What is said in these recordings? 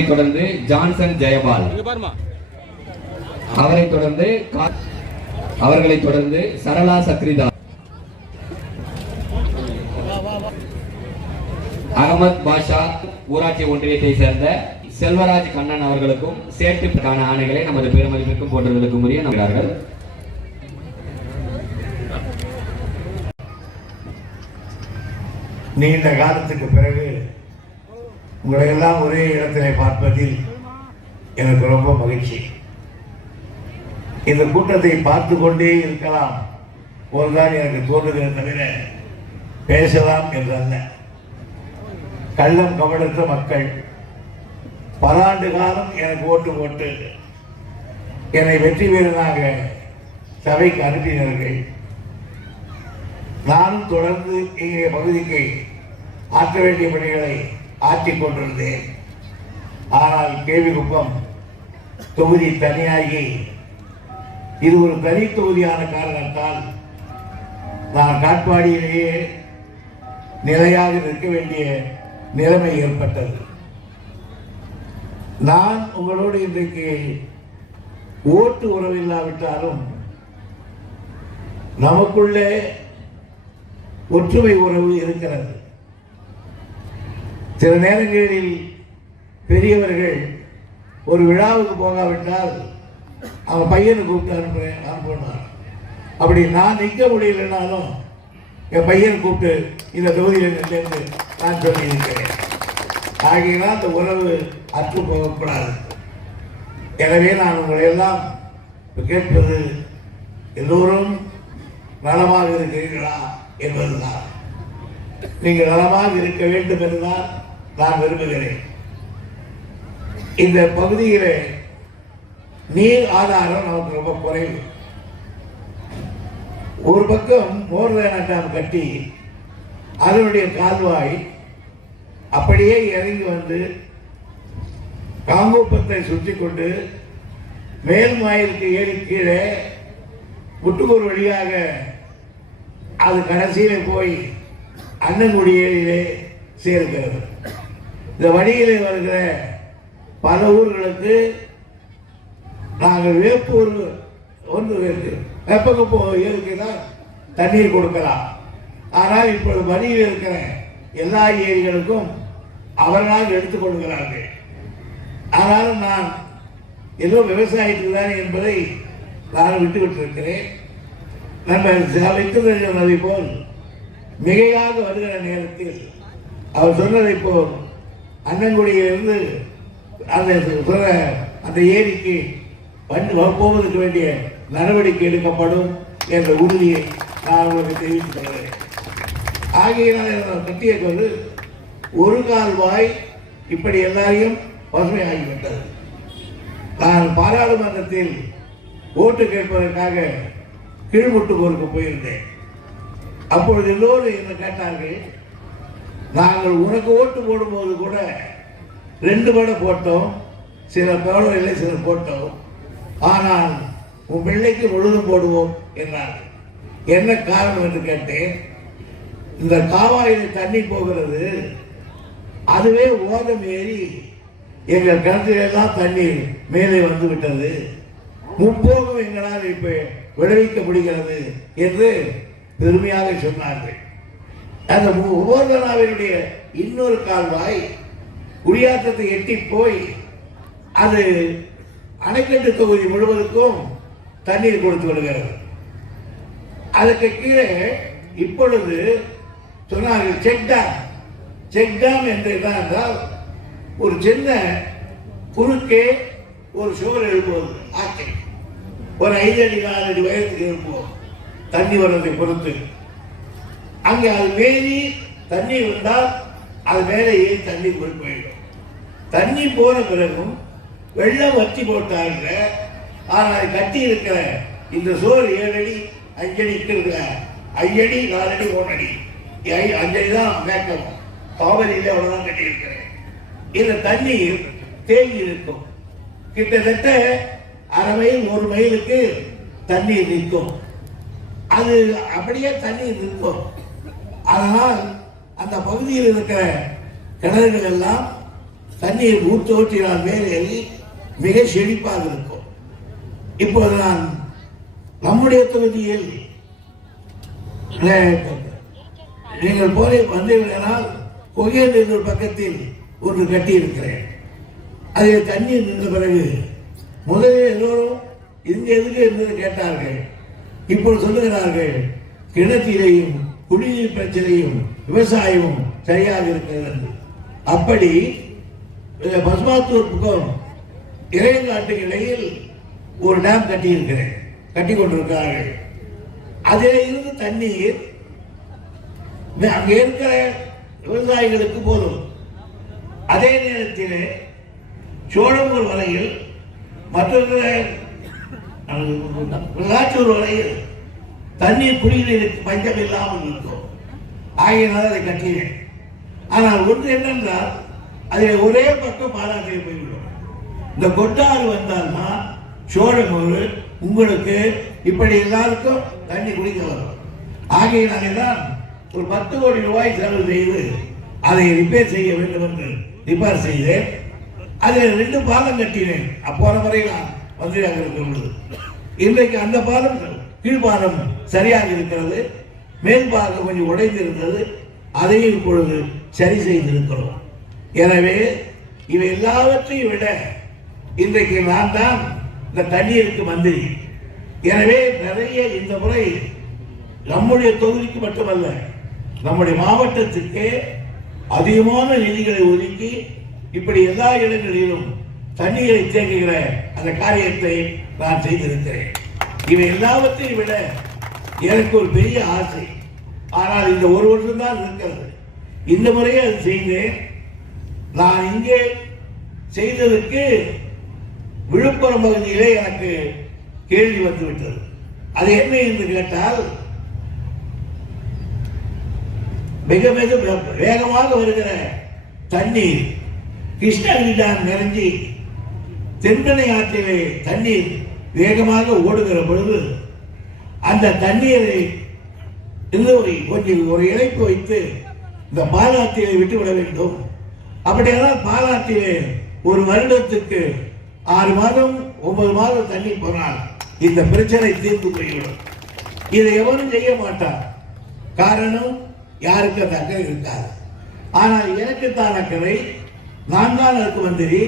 அவரைத் தொடர்ந்து ஜான்சன் ஜெயபால். இங்க பாருமா. அவரைத் தொடர்ந்து அவர்களைத் தொடர்ந்து சரளா சக்ரிதா. அகமத் பாஷா ஊராட்சி ஒன்றியத்தை சேர்ந்த செல்வராஜ் கண்ணன் அவர்களுக்கும் சேர்த்துக்கான ஆணைகளை நமது பெருமதிப்பிற்கும் போன்றவர்களுக்கும் உரிய நம்புகிறார்கள் நீண்ட காலத்துக்கு பிறகு உங்களை எல்லாம் ஒரே இடத்திலே பார்ப்பதில் எனக்கு ரொம்ப மகிழ்ச்சி. இந்த கூட்டத்தை பார்த்து கொண்டே இருக்கலாம். ஒருதான் எனக்கு தோன்றுகிறது தவிர பேசலாம் என்றல்ல. கள்ளம் கவலத்த மக்கள் பல ஆண்டு காலம் எனக்கு ஓட்டு போட்டு என்னை வெற்றி வீரனாக சபைக்கு அனுப்பினார்கள் நானும் தொடர்ந்து இங்கே பகுதிக்கு ஆற்ற வேண்டிய பணிகளை ஆற்றிக் கொண்டிருந்தேன். ஆனால் கேள்விக்குப்பம் தொகுதி தனியாகி இது ஒரு தனி தொகுதியான காரணத்தால் நான் காட்பாடியிலேயே நிலையாக நிற்க வேண்டிய நிலைமை ஏற்பட்டது. நான் உங்களோடு இன்றைக்கு ஓட்டு உறவில்லாவிட்டாலும் நமக்குள்ளே ஒற்றுமை உறவு இருக்கிறது. சில நேரங்களில் பெரியவர்கள் ஒரு விழாவுக்கு போகாவிட்டால் அவன் பையனை கூப்பிட்டு அனுப்புறேன் அனுப்புனார் அப்படி நான் நிற்க முடியலனாலும் என் பையனை கூப்பிட்டு இந்த தொகுதியில் நின்று நான் சொல்லியிருக்கிறேன். ஆகியனால் அந்த உறவு அற்று போகக்கூடாது. எனவே நான் உங்களை எல்லாம் கேட்பது எல்லோரும் நலமாக இருக்கிறீர்களா என்பதுதான். நீங்கள் நலமாக இருக்க வேண்டும் என்றுதான் நான் விரும்புகிறேன். இந்த பகுதியில் நீர் ஆதாரம் நமக்கு ரொம்ப குறைவு. ஒரு பக்கம் மோர்வேனா டேம் கட்டி அதனுடைய கால்வாய் அப்படியே இறங்கி வந்து காங்கோப்பத்தை சுற்றி கொண்டு மேல்மாயிலுக்கு ஏறி கீழே முட்டுக்கூர் வழியாக அது கடைசியில் போய் அன்னங்குடியிலே சேர்கிறது. இந்த வழியிலே வருகிற பல ஊர்களுக்கு நாங்கள் வேப்பூர் ஒன்று இருக்கு வேப்பகப்போ ஏருக்கு தான் தண்ணீர் கொடுக்கலாம். ஆனால் இப்பொழுது வழியில் இருக்கிற எல்லா ஏரிகளுக்கும் அவர்களால் எடுத்துக் கொள்கிறார்கள். ஆனாலும் நான் ஏதோ விவசாயத்துக்கு தான் என்பதை நான் விட்டு விட்டிருக்கிறேன் நம்ம வைத்திருந்த நதி போல் மிகையாக வருகிற நேரத்தில் அவர் சொன்னதை போல் அண்ணங்குடியிலிருந்து அந்த அந்த ஏரிக்கு வந்து போவதற்கு வேண்டிய நடவடிக்கை எடுக்கப்படும் என்ற உறுதியை நான் உங்களுக்கு தெரிவித்துக் கொள்கிறேன். ஆகையினால் கட்டிய கொண்டு ஒரு கால்வாய் இப்படி எல்லாரையும் பசுமையாகிவிட்டது நான் பாராளுமன்றத்தில் ஓட்டு கேட்பதற்காக கீழ்முட்டுக்கோருக்கு போயிருந்தேன். அப்பொழுது எல்லோரும் என்ன கேட்டார்கள் நாங்கள் உனக்கு ஓட்டு போடும்போது கூட ரெண்டு படை போட்டோம் சில பேரவையில் சில போட்டோம். ஆனால் உன் பிள்ளைக்கு முழுதும் போடுவோம் என்றார். என்ன காரணம் என்று கேட்டேன். இந்த காவாயில் தண்ணி போகிறது அதுவே ஓதம் ஏறி எங்கள் கிணற்றிலெல்லாம் தண்ணீர் மேலே வந்து விட்டது. முப்போகம் எங்களால் இப்போ விளைவிக்க முடிகிறது என்று பெருமையாக சொன்னார்கள். அந்த உபோதனாவினுடைய இன்னொரு கால்வாய். குடியாற்றத்தை எட்டி போய் அது அணைக்கட்டு தொகுதி முழுவதுக்கும் தண்ணீர் கொடுத்து வருகிறது அதுக்கு கீழே இப்பொழுது சொன்னார்கள் செக் டேம். செக் டேம் என்று என்ன என்றால் ஒரு சின்ன குறுக்கே ஒரு சுவர் எழுப்புவது ஆக்கை ஒரு ஐந்து அடி நாலு அடி வயதுக்கு எழுப்புவோம் தண்ணி வர்றதை பொறுத்து அங்கே அது மேரி தண்ணி வந்தால் அது மேலே ஏறி தண்ணி போய் போயிடும். தண்ணி போன பிறகும் வெள்ளம் வற்றி போட்டாங்க. ஆனால் கட்டி இருக்கிற இந்த சோறு ஏழு அடி அஞ்சடி இருக்கிற ஐயடி நாலடி மூணடி ஐ- அஞ்சடி தான் மேக்கம் பாவரியில் அவ்வளோதான் கட்டி இருக்கிறேன் இந்த தண்ணி தேங்கி இருக்கும் கிட்டத்தட்ட அரை மைல் ஒரு மைலுக்கு தண்ணீர் நிற்கும். அது அப்படியே தண்ணீர் நிற்கும். அதனால் அந்த பகுதியில் இருக்கிற கிணறுகள் எல்லாம் தண்ணீர் ஊற்றோட்டினால் ஊற்றினால் மேலே மிக செழிப்பாக இருக்கும். இப்போது நான் நம்முடைய தொகுதியில் நீங்கள் போய் வந்தீர்களால் ஒகேனூர் பக்கத்தில் ஒன்று கட்டியிருக்கிறேன். அதில் தண்ணீர் நின்ற பிறகு முதலில் எல்லோரும் இங்கே எதுக்கு என்று கேட்டார்கள். இப்போது சொல்லுகிறார்கள் கிணற்றிலேயும் குடிநீர் பிரச்சனையும் விவசாயமும் சரியாக இருக்கிறது. அப்படி பசுமாத்தூர் பக்கம் இறையங்காட்டுக்கு இடையில் ஒரு டேம் கட்டியிருக்கிறேன். கட்டி கொண்டிருக்கிறார்கள். அதில் இருந்து தண்ணீர் இந்த அங்கே இருக்கிற விவசாயிகளுக்கு போதும். அதே நேரத்தில் சோழம்பூர் வரையில் மற்றொரு விளாச்சூர் வரையில் தண்ணீர் குடிநீருக்கு பஞ்சம் இல்லாமல் இருக்கும் ஆகையினால் அதை கட்டினேன். ஆனால் ஒன்று என்னென்றால் அதில் ஒரே பக்கம் பாராட்டை போய்விடும். இந்த கொட்டாறு வந்தால்னா சோழமூர் உங்களுக்கு இப்படி எல்லாருக்கும் தண்ணி குடிக்க வரும். ஆகையினாலே தான் ஒரு பத்து கோடி ரூபாய் செலவு செய்து அதை ரிப்பேர் செய்ய வேண்டும் என்று ரிப்பேர் செய்தேன். அதில் ரெண்டு பாலம் கட்டினேன். அப்போன வரை நான் மந்திரியாக இருக்கும் பொழுது இன்றைக்கு அந்த பாலம் கீழ்பாகம் சரியாக இருக்கிறது மேல் பாலம் கொஞ்சம் உடைந்திருந்தது அதையும் இப்பொழுது சரி செய்திருக்கிறோம். எனவே இவை எல்லாவற்றையும் விட இன்றைக்கு நான் தான் இந்த தண்ணீருக்கு மந்திரி. எனவே நிறைய இந்த முறை நம்முடைய தொகுதிக்கு மட்டுமல்ல நம்முடைய மாவட்டத்துக்கே அதிகமான நிதிகளை ஒதுக்கி இப்படி எல்லா இடங்களிலும் தண்ணீரை தேங்குகிற அந்த காரியத்தை நான் செய்திருக்கிறேன். இவை எல்லாவற்றையும் விட எனக்கு ஒரு பெரிய ஆசை. ஆனால் இந்த ஒரு வருஷம் தான் இருக்கிறது. இந்த முறையே அது செய்தேன். நான் இங்கே செய்ததற்கு விழுப்புரம் பகுதியிலே எனக்கு கேள்வி வந்துவிட்டது. அது என்ன என்று கேட்டால் மிக மிக வேகமாக வருகிற தண்ணீர். கிருஷ்ணகிரி டேம் நிறைஞ்சி தென்பெண்ணை ஆற்றிலே தண்ணீர் வேகமாக ஓடுகிற பொழுது அந்த தண்ணீரை இன்னும் ஒரு கொஞ்சம் ஒரு இணைப்பு வைத்து இந்த பாலாத்தியை விட்டுவிட வேண்டும். அப்படியெல்லாம் பாலாற்றிலே ஒரு வருடத்துக்கு ஆறு மாதம் ஒன்பது மாதம் தண்ணி போனால் இந்த பிரச்சனை தீர்ந்து போய்விடும். இதை எவரும் செய்ய மாட்டார். காரணம் யாருக்கு அந்த அக்கறை இருக்காது. ஆனால் எனக்கு தான் அக்கறை. நான் தான் அதுக்கு மந்திரி.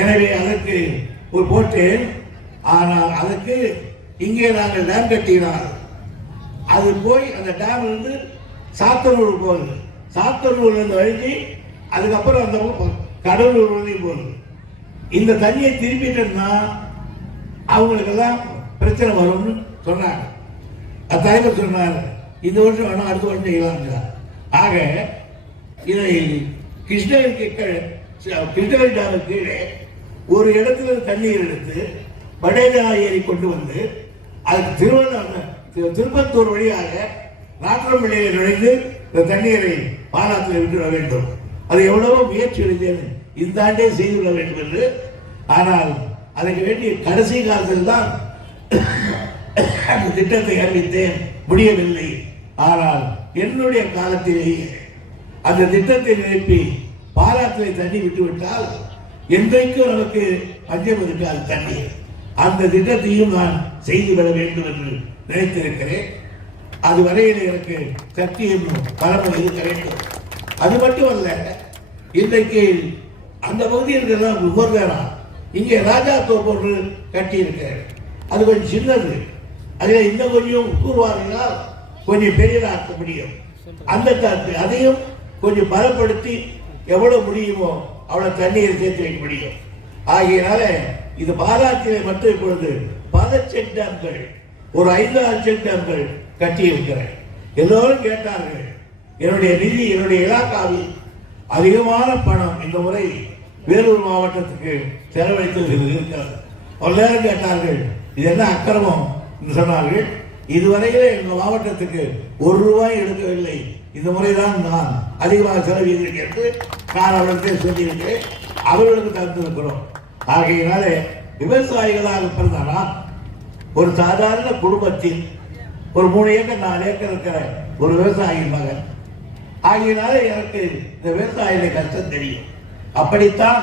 எனவே அதற்கு ஒரு போட்டேன் ஆனால் அதுக்கு இங்கே நாங்கள் டேம் கட்டினால் அது போய் அந்த டேம் இருந்து சாத்தனூர் போகுது. சாத்தனூர்ல இருந்து அதுக்கப்புறம் அந்த கடலூர் வரையும் போகுது. இந்த தண்ணியை திருப்பிட்டோம்னா அவங்களுக்கெல்லாம் பிரச்சனை வரும்னு சொன்னாங்க. அது தலைவர் சொன்னார் இந்த வருஷம் வேணாம் அடுத்த வருஷம் செய்யலாம் ஆக இதை கிருஷ்ணகிரிக்கு கிருஷ்ணகிரி டேமுக்கு கீழே ஒரு இடத்துல தண்ணீர் எடுத்து வடேஜா ஏரி கொண்டு வந்து அது திருவண்ண திருப்பத்தூர் வழியாக நாற்றம்பள்ளியில் நுழைந்து இந்த தண்ணீரை பாலாத்தில் விட்டுவிட வேண்டும். அது எவ்வளவோ முயற்சி எடுத்தேன் இந்த ஆண்டே செய்துவிட வேண்டும் என்று. ஆனால் அதற்கு வேண்டிய கடைசி காலத்தில் தான் அந்த திட்டத்தை அறிவித்தேன் முடியவில்லை. ஆனால் என்னுடைய காலத்திலேயே அந்த திட்டத்தை நிரப்பி பாலாற்றிலே தண்ணி விட்டுவிட்டால் என்றைக்கும் நமக்கு பஞ்சம் இருக்காது தண்ணீர். அந்த திட்டத்தையும் நான் செய்துவிட வேண்டும் என்று நினைத்திருக்கிறேன். அது வரையில் எனக்கு சக்தியும் பலமும் இருக்க வேண்டும். அது மட்டுமல்ல இன்றைக்கு அந்த பகுதியில் இருக்கிறதெல்லாம் நுகர்வேரா இங்கே ராஜா தோப்பு ஒன்று கட்டியிருக்கிறேன் அது கொஞ்சம் சின்னது. அதில் இன்னும் கொஞ்சம் கூறுவார்களால் கொஞ்சம் பெரியதாக்க முடியும். அந்த தட்டு அதையும் கொஞ்சம் பலப்படுத்தி எவ்வளோ முடியுமோ அவ்வளோ தண்ணீரை சேர்த்து வைக்க முடியும். ஆகையினால இது பாலாற்றிலே மட்டும் இப்பொழுது பல செக் டேம்கள் ஒரு ஐந்து ஆறு செக் டேம்கள் கட்டியிருக்கிறேன். எல்லோரும் கேட்டார்கள் என்னுடைய நிதி என்னுடைய இலாக்காவில் அதிகமான பணம் இந்த முறை வேலூர் மாவட்டத்துக்கு செலவழித்தது இருக்கிறது. எல்லாரும் கேட்டார்கள் இது என்ன அக்கிரமம் என்று சொன்னார்கள். இதுவரையிலே எங்கள் மாவட்டத்துக்கு ஒரு ரூபாய் எடுக்கவில்லை. இந்த முறைதான் நான் அதிகமாக செலவிடுகிறேன் என்று நான் அவர்களுக்கு சொல்லியிருக்கிறேன். அவர்களுக்கு தந்திருக்கிறோம். ஆகையினாலே விவசாயிகளாக பிறந்தானா ஒரு சாதாரண குடும்பத்தில் ஒரு மூணு ஏக்கர் நாலு ஏக்கர் இருக்கிற ஒரு விவசாயி மகன். ஆகையினால எனக்கு இந்த விவசாயில கஷ்டம் தெரியும். அப்படித்தான்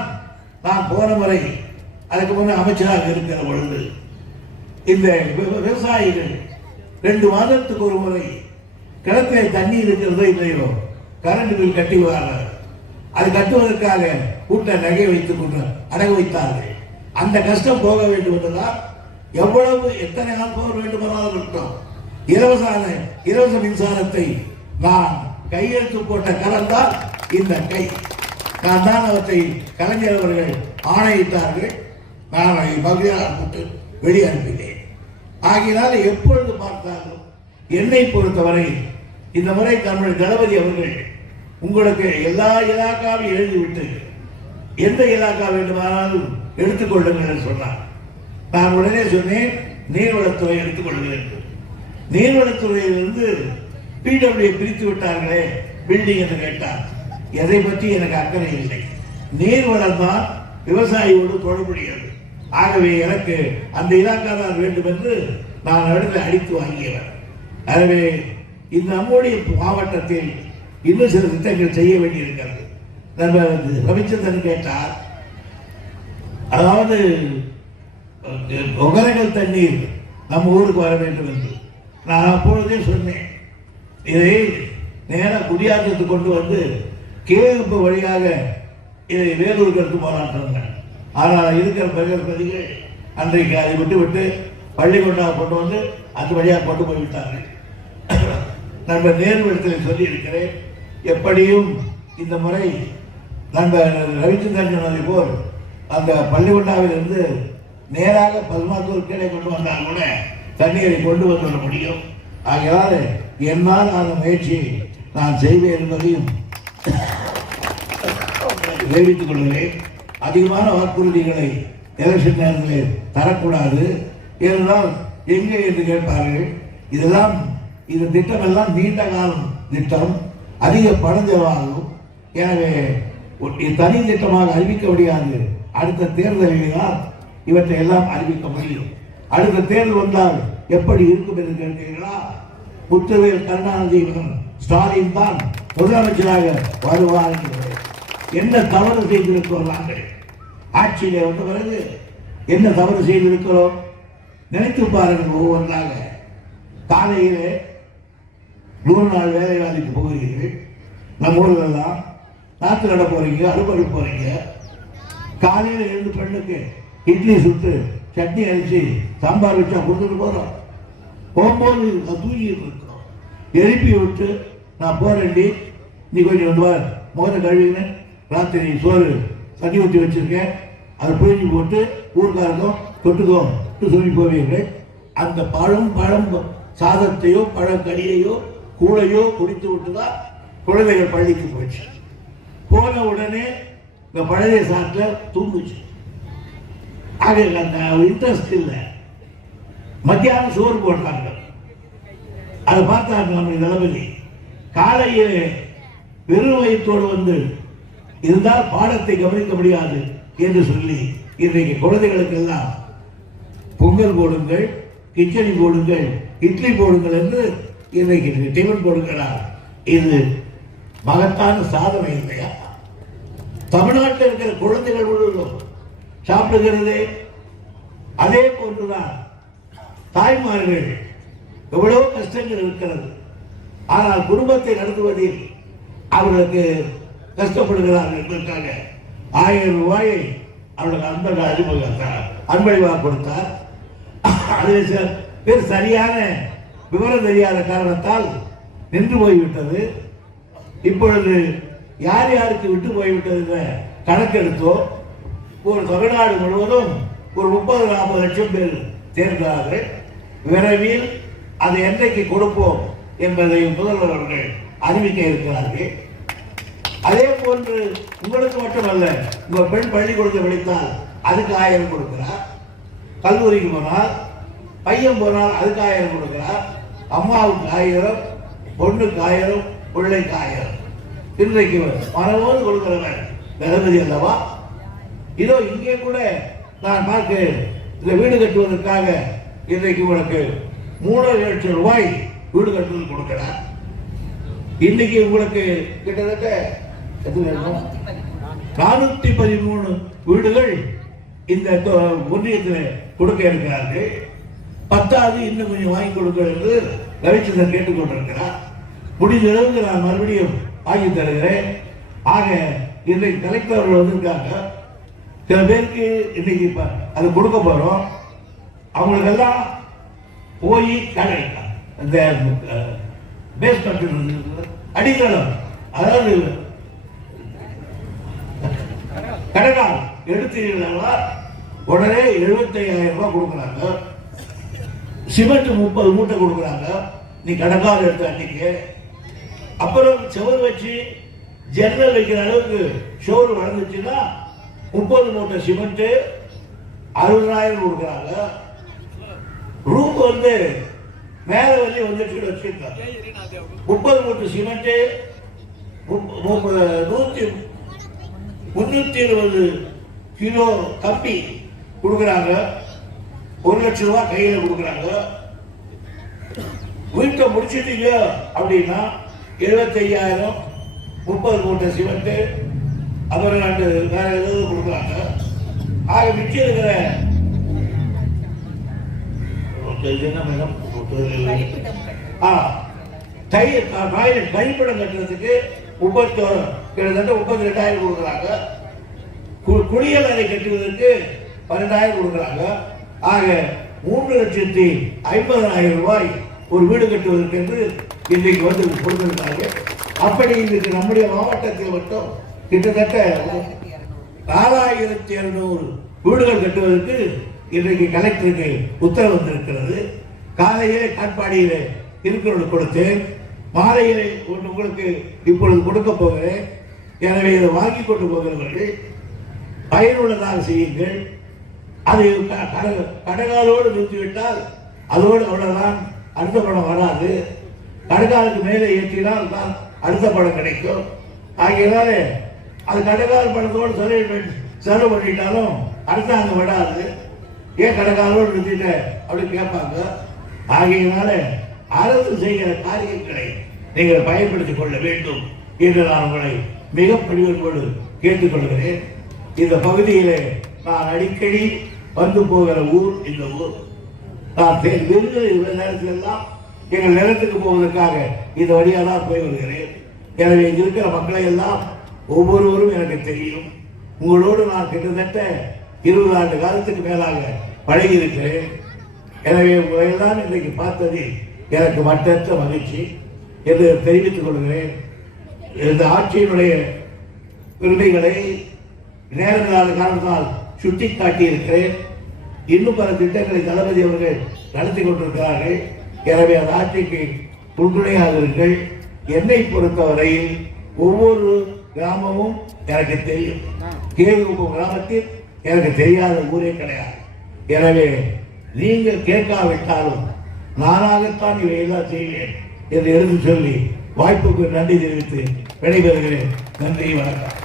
நான் போன முறை அதுக்கு முன்னே அமைச்சராக இருக்கிற பொழுது இந்த விவசாயிகள் ரெண்டு மாதத்துக்கு ஒரு முறை கிணத்துல தண்ணி இருக்கிறதோ இல்லையோ கரண்ட் பில் கட்டி வர்றாங்க அது கட்டுவதற்காக கூட்ட நகை வைத்துக் கொண்டார். அடகு வைத்தார்கள். அந்த கஷ்டம் போக வேண்டும் என்றால் எவ்வளவு எத்தனை நாள் போக வேண்டுமானாலும் இருக்கட்டும். இலவச இலவச மின்சாரத்தை நான் கையெழுத்து போட்ட கலந்தான் இந்த கை. நான் தான் அவற்றை கலைஞர் அவர்கள் ஆணையிட்டார்கள். நான் அதை பகுதியாளர் போட்டு வெளியே அனுப்பினேன் எப்பொழுது பார்த்தாலும் என்னை பொறுத்தவரை இந்த முறை தமிழ் தளபதி அவர்கள் உங்களுக்கு எல்லா இலாக்காவையும் எழுதிவிட்டு எந்த இலாக்கா வேண்டுமானாலும் எடுத்துக்கொள்ளுங்கள் என்று சொன்னார். நான் உடனே சொன்னேன் நீர்வளத்துறை எடுத்துக்கொள்ளுங்கள் என்று. நீர்வளத்துறையிலிருந்து பிடபிள்யூ பிரித்து விட்டார்களே பில்டிங் என்று கேட்டார். எதை பற்றி எனக்கு அக்கறை இல்லை. நீர்வளம் தான் விவசாயியோடு தொடர்புடையது. ஆகவே எனக்கு அந்த இலாக்கா தான் வேண்டும் என்று நான் அடுத்து அடித்து வாங்கியவர். எனவே இந்த நம்முடைய மாவட்டத்தில் இன்னும் சில திட்டங்கள் செய்ய வேண்டியிருக்கிறது. நண்பர் ரவிச்சந்திரன் கேட்டார் அதாவது அஹ், தண்ணீர் நம்ம ஊருக்கு வர வேண்டும் என்று. நான் அப்பொழுதே சொன்னேன் இதை நேராக குடியாத்தத்துக்கு கொண்டு வந்து கேவிப்பு வழியாக இதை வேலூருக்கு எடுத்து சொன்னேன். ஆனால் இருக்கிற பிரகற்பதிகள் அன்றைக்கு அதை விட்டு விட்டு பள்ளிக்கொண்டாக கொண்டு வந்து அந்த வழியாக கொண்டு போய்விட்டார்கள். நண்பர் நேர்வழத்தில் சொல்லியிருக்கிறேன் எப்படியும் இந்த முறை நண்பர் ரவிச்சந்திரன் சொன்னதை போல் அந்த பள்ளிக்கொண்டாவிலிருந்து நேராக பல்மாத்தூர் கீழே கொண்டு வந்தால் கூட தண்ணீரை கொண்டு வந்துவிட முடியும். ஆகையால் என்னால் அந்த முயற்சியை நான் செய்வேன் என்பதையும் தெரிவித்துக் கொள்கிறேன். அதிகமான வாக்குறுதிகளை எலெக்ஷன் நேரங்களில் தரக்கூடாது. ஏனென்றால் எங்கே என்று கேட்பார்கள் இதெல்லாம் இந்த திட்டமெல்லாம் நீண்ட காலம் திட்டம் அதிக பணம் தேவாகும் எனவே தனி திட்டமாக அறிவிக்க முடியாது. அடுத்த தேர்தலில் தான் இவற்றை எல்லாம் அறிவிக்க முடியும். அடுத்த தேர்தல் வந்தால் எப்படி இருக்கும் என்று கேட்கிறீர்களா முத்துவேல் கருணாநிதியிடம் ஸ்டாலின் தான் முதலமைச்சராக வருவார் என்கிறேன் என்ன தவறு செய்திருக்கிறோம் நாங்கள்? ஆட்சியிலே வந்த பிறகு என்ன தவறு செய்திருக்கிறோம்? நினைத்து பாருங்கள் ஒவ்வொன்றாக. காலையிலே நூறு நாள் வேலை வேலைக்கு போகிறீர்கள். நம்ம ஊரில் எல்லாம் நாற்று நட போகிறீங்க அறுபடு போகிறீங்க காலையில் எழுந்து பெண்ணுக்கு இட்லி சுட்டு சட்னி அரிசி சாம்பார் வச்சா கொடுத்துட்டு போகிறோம் போகும்போது நான் இருக்கோம் எழுப்பி விட்டு நான் போகிறேன்டி நீ கொஞ்சம் வந்து வா. முகத்தை கழுவின்னு ராத்திரி சோறு தண்ணி ஊற்றி வச்சிருக்கேன். அதை புழிஞ்சு போட்டு ஊர்க்காரக்கும் தொட்டுக்கோ சொல்லி போவீர்கள். அந்த பழம் பழம் சாதத்தையோ பழக்கடியையோ கூழையோ குடித்து விட்டு தான் குழந்தைகள் பள்ளிக்கு போயிடுச்சு. போன உடனே இந்த பழைய சாட்டில் தூங்குச்சு. ஆக அந்த இன்ட்ரெஸ்ட் இல்லை. மத்தியானம் சோறு போடுறாங்க. அதை பார்த்தாங்க நம்முடைய தளபதி. காலையில் வெறும் வயிற்றோடு வந்து இருந்தால் பாடத்தை கவனிக்க முடியாது என்று சொல்லி இன்றைக்கு குழந்தைகளுக்கு எல்லாம் பொங்கல் போடுங்கள் கிச்சடி போடுங்கள் இட்லி போடுங்கள் என்று இன்றைக்கு டிஃபன் போடுங்களா இது மகத்தான சாதனை இல்லையா? தமிழ்நாட்டில் இருக்கிற குழந்தைகள் முழுவதும் சாப்பிடுகிறது அதே போன்றுதான் தாய்மார்கள் எவ்வளவு கஷ்டங்கள் இருக்கிறது. ஆனால் குடும்பத்தை நடத்துவதில் அவர்களுக்கு கஷ்டப்படுகிறார்கள் என்பதற்காக ஆயிரம் ரூபாயை அவர்களுக்கு அன்பக அறிமுக அன்பழிவாக கொடுத்தார். அதில் சில பேர் சரியான விவரம் தெரியாத காரணத்தால் நின்று போய்விட்டது. இப்பொழுது யார் யாருக்கு விட்டு போய்விட்டது கணக்கெடுத்தோ ஒரு தமிழ்நாடு முழுவதும் ஒரு முப்பது நாற்பது லட்சம் பேர் தேர்ந்தார்கள் விரைவில் அதை என்றைக்கு கொடுப்போம் என்பதை முதல்வர் அவர்கள் அறிவிக்க இருக்கிறார்கள். அதே போன்று உங்களுக்கு மட்டுமல்ல உங்க பெண் பள்ளிக்கூடத்தை படித்தால் அதுக்கு ஆயிரம் கொடுக்கிறார். கல்லூரிக்கு போனால் பையன் போனால் அதுக்கு ஆயிரம் கொடுக்கிறார். அம்மாவுக்கு ஆயிரம் பொண்ணுக்கு ஆயிரம் பிள்ளைக்கு ஆயிரம். இன்றைக்கு பரவோடு கொடுக்கிறவன் தளபதி அல்லவா? இதோ இங்கே கூட நான் பார்க்கிறேன் இந்த வீடு கட்டுவதற்காக இன்றைக்கு உனக்கு மூணரை லட்சம் ரூபாய் வீடு கட்டுவது கொடுக்கிறார். இன்னைக்கு உங்களுக்கு கிட்டத்தட்ட நானூத்தி பதிமூணு வீடுகள் இந்த ஒன்றியத்தில் கொடுக்க இருக்கிறார்கள். பத்தாவது இன்னும் கொஞ்சம் வாங்கி கொடுக்க என்று ரவிச்சந்திரன் கேட்டுக்கொண்டிருக்கிறார். முடிந்த அளவுக்கு நான் மறுபடியும் வாங்கி தருகிறேன் ஆக இன்றைக்கு கலெக்டர் வந்திருக்காங்க. சில பேருக்கு இன்னைக்கு இப்ப அது கொடுக்க போறோம். அவங்களுக்கு எல்லாம் போய் கடை இந்த பேஸ்மெண்ட் அடித்தளம். அதாவது கடனால் எடுத்தீங்கன்னா உடனே 75000 ரூபாய் கொடுக்குறாங்க. சிமெண்ட் முப்பது மூட்டை கொடுக்குறாங்க. நீ கடக்கால் எடுத்த அன்னைக்கு அப்புறம் செவர் வச்சு ஜன்னல் வைக்கிற அளவுக்கு ஷோர் வளர்ந்துச்சுன்னா முப்பது மூட்டை சிமெண்ட் அறுபதாயிரம் கொடுக்குறாங்க. ரூம் வந்து மேல வழி வந்துட்டு வச்சிருக்காங்க. முப்பது மூட்டை சிமெண்ட் நூற்றி முந்நூற்றி இருபது கிலோ கம்பி கொடுக்குறாங்க. ஒரு லட்சம் ரூபா கையில் கொடுக்குறாங்க. வீட்டை முடிச்சிட்டீங்க அப்படின்னா எழுபத்தையாயிரம் முப்பது மூட்டை சிமெண்ட் அப்புறம் ரெண்டு வேற ஏதாவது கொடுக்குறாங்க. ஆக மிச்சம் இருக்கிற என்ன மேடம்? ஆ தை டாய்லெட் கழிப்பிடம் கட்டுறதுக்கு முப்பத்தோரு கிட்டத்தட்ட முப்பத்தி ரெண்டாயிரம் கொடுக்குறாங்க. கு- குளியல் அறை கட்டுவதற்கு பன்னெண்டாயிரம் கொடுக்குறாங்க. ஆக மூன்று லட்சத்தி ஐம்பதாயிரம் ரூபாய் ஒரு வீடு கட்டுவதற்கு என்று இன்றைக்கு வந்து கொடுத்திருந்தாங்க அப்படி இன்றைக்கு நம்முடைய மாவட்டத்தில் மட்டும் கிட்டத்தட்ட நாலாயிரத்தி இருநூறு வீடுகள் கட்டுவதற்கு இன்றைக்கு கலெக்டருக்கு உத்தரவு வந்திருக்கிறது. காலையிலே காட்பாடியிலே இருக்கிறவர்கள் கொடுத்தேன். மாலையிலே ஒன்று உங்களுக்கு இப்பொழுது கொடுக்க போகிறேன். எனவே இதை வாங்கி கொண்டு போகிறவர்கள் பயனுள்ளதாக செய்யுங்கள். அதை கடகாலோடு நிறுத்திவிட்டால் அதோடு அவ்வளவுதான். அடுத்த படம் வராது. கடகாலுக்கு மேலே ஏற்றினால் தான் அடுத்த படம் கிடைக்கும். ஆகையினால அது கடகால் படத்தோடு செலவு செலவு பண்ணிட்டாலும் அடுத்தாங்க விடாது ஏன் கடகாலோடு நிறுத்திட்ட? அப்படின்னு கேட்பாங்க. ஆகையினால அரசு செய்கிற காரியங்களை நீங்கள் பயன்படுத்திக் கொள்ள வேண்டும் என்று நான் உங்களை மிக பணிவன்போடு கேட்டுக்கொள்கிறேன் இந்த பகுதியிலே நான் அடிக்கடி வந்து போகிற ஊர் இந்த ஊர். நான் விருது இந்த நேரத்தில் எல்லாம் எங்கள் நிலத்துக்கு போவதற்காக இந்த வழியாக தான் போய் வருகிறேன். எனவே இங்கே இருக்கிற மக்களை எல்லாம் ஒவ்வொருவரும் எனக்கு தெரியும். உங்களோடு நான் கிட்டத்தட்ட இருபது ஆண்டு காலத்துக்கு மேலாக பழகி இருக்கிறேன் எனவே உங்களை எல்லாம் இன்றைக்கு பார்த்ததில் எனக்கு மட்டற்ற மகிழ்ச்சி என்று தெரிவித்துக் கொள்கிறேன். இந்த ஆட்சியினுடைய பெருமைகளை நேரங்களான காரணத்தால் சுட்டி காட்டியிருக்கிறேன் இன்னும் பல திட்டங்களை தளபதி அவர்கள் நடத்தி கொண்டிருக்கிறார்கள். எனவே அந்த ஆட்சிக்கு உறுதுணையாகிறீர்கள் என்னை பொறுத்தவரையில் ஒவ்வொரு கிராமமும் எனக்கு தெரியும். கேகுப்பம் கிராமத்தில் எனக்கு தெரியாத ஊரே கிடையாது. எனவே நீங்கள் கேட்காவிட்டாலும் நானாகத்தான் இவையெல்லாம் செய்வேன் என்று எடுத்து சொல்லி வாய்ப்புக்கு நன்றி தெரிவித்து விடைபெறுகிறேன். நன்றி வணக்கம்.